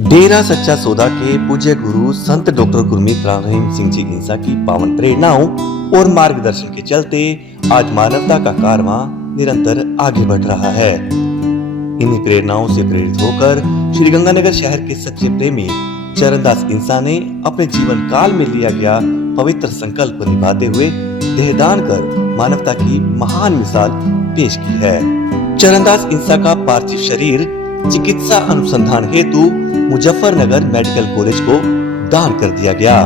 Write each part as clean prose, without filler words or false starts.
डेरा सच्चा सौदा के पूज्य गुरु संत डॉक्टर गुरमीत राम रहीम सिंह जी इंसा की पावन प्रेरणाओं और मार्गदर्शन के चलते आज मानवता का कारवां निरंतर आगे बढ़ रहा है। इन्हीं प्रेरणाओं से प्रेरित होकर श्री गंगानगर शहर के सच्चे प्रेमी चरणदास इंसा ने अपने जीवन काल में लिया गया पवित्र संकल्प निभाते हुए देहदान कर मानवता की महान मिसाल पेश की है। चरणदास इंसा का पार्थिव शरीर चिकित्सा अनुसंधान हेतु मुजफ्फरनगर मेडिकल कॉलेज को दान कर दिया गया,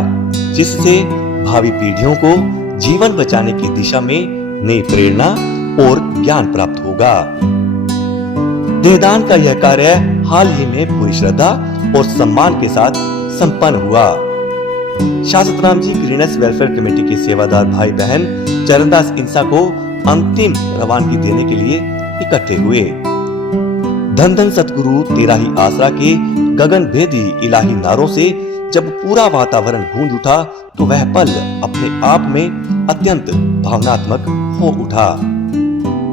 जिससे भावी पीढ़ियों को जीवन बचाने की दिशा में नई प्रेरणा और ज्ञान प्राप्त होगा। देहदान का यह कार्य हाल ही में पूरी श्रद्धा और सम्मान के साथ संपन्न हुआ। शास्त्राम जी ग्रीनस वेलफेयर कमेटी के सेवादार भाई बहन चरणदास इंसा को अंतिम रवानगी देने के लिए इकट्ठे हुए। धन धन सतगुरु तेरा ही आसरा के गगन भेदी इलाही नारों से जब पूरा वातावरण गूंज उठा तो वह पल अपने आप में अत्यंत भावनात्मक हो उठा।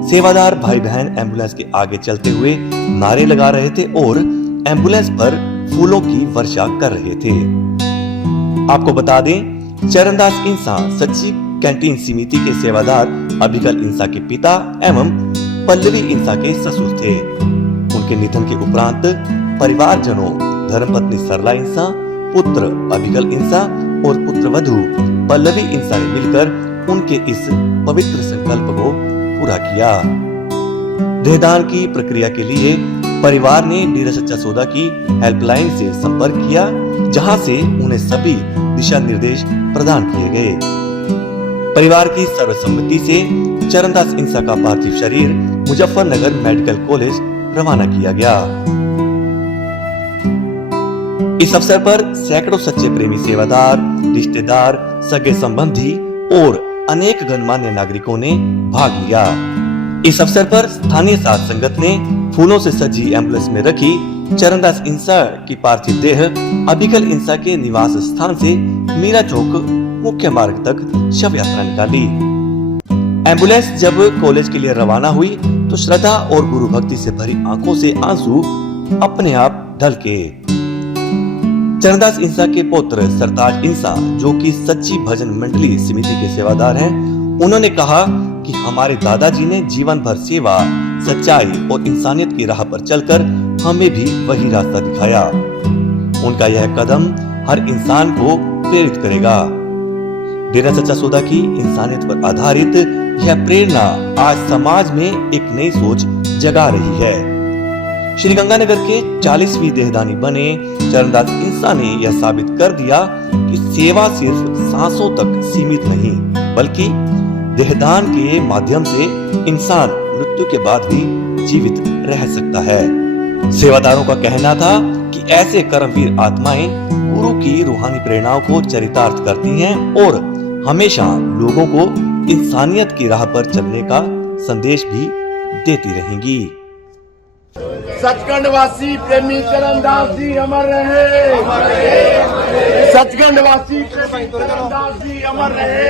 सेवादार भाई बहन एम्बुलेंस के आगे चलते हुए नारे लगा रहे थे और एम्बुलेंस पर फूलों की वर्षा कर रहे थे। आपको बता दें, चरणदास इंसा सच्ची कैंटीन समिति के सेवादार अभिकल इंसा के पिता एवं पल्लवी इंसा के ससुर थे। उनके निधन के उपरांत परिवारजनों धर्मपत्नी सरला इंसा, पुत्र अभिकल इंसा और पुत्रवधू पल्लवी इंसा ने मिलकर उनके इस पवित्र संकल्प को पूरा किया। देहदान की प्रक्रिया के लिए परिवार ने डेरा सच्चा सौदा की हेल्पलाइन से संपर्क किया, जहां से उन्हें सभी दिशा निर्देश प्रदान किए गए। परिवार की सर्वसम्मति से चरणदास इंसा का पार्थिव शरीर मुजफ्फरनगर मेडिकल कॉलेज रवाना किया गया। इस अवसर पर सैकड़ों सच्चे प्रेमी सेवादार, रिश्तेदार, सगे संबंधी और अनेक गणमान्य नागरिकों ने भाग लिया। इस अवसर पर स्थानीय साध संगत ने फूलों से सजी एम्बुलेंस में रखी चरणदास इंसा की पार्थिव देह अभिकल इंसा के निवास स्थान से मीरा चौक मुख्य मार्ग तक शव यात्रा निकाली। एम्बुलेंस जब कॉलेज के लिए रवाना हुई तो श्रद्धा और गुरु भक्ति से भरी आंखों से आंसू अपने आप ढलके। चरणदास इंसा के पुत्र सरताज इंसा, जो कि सच्ची भजन मंडली समिति के सेवादार हैं, उन्होंने कहा कि हमारे दादाजी ने जीवन भर सेवा, सच्चाई और इंसानियत की राह पर चलकर हमें भी वही रास्ता दिखाया। उनका यह कदम हर इंसान को प्रेरित करेगा। डेरा सच्चा सौदा की इंसानियत पर आधारित यह प्रेरणा आज समाज में एक नई सोच जगा रही है। श्री गंगानगर के 40वीं देहदानी बने चरणदास इंसा ने यह साबित कर दिया कि सेवा सिर्फ सांसों तक सीमित नहीं, बल्कि देहदान के माध्यम से इंसान मृत्यु के बाद भी जीवित रह सकता है। सेवादारों का कहना था कि ऐसे कर्मवीर आत्माएं गुरु की रूहानी प्रेरणाओं को चरितार्थ करती हैं और हमेशा लोगों को इंसानियत की राह पर चलने का संदेश भी देती रहेंगी। सचखंड वासी प्रेमी चरणदास जी अमर रहे। सचखंड वासी प्रेमी चरणदास जी अमर रहे।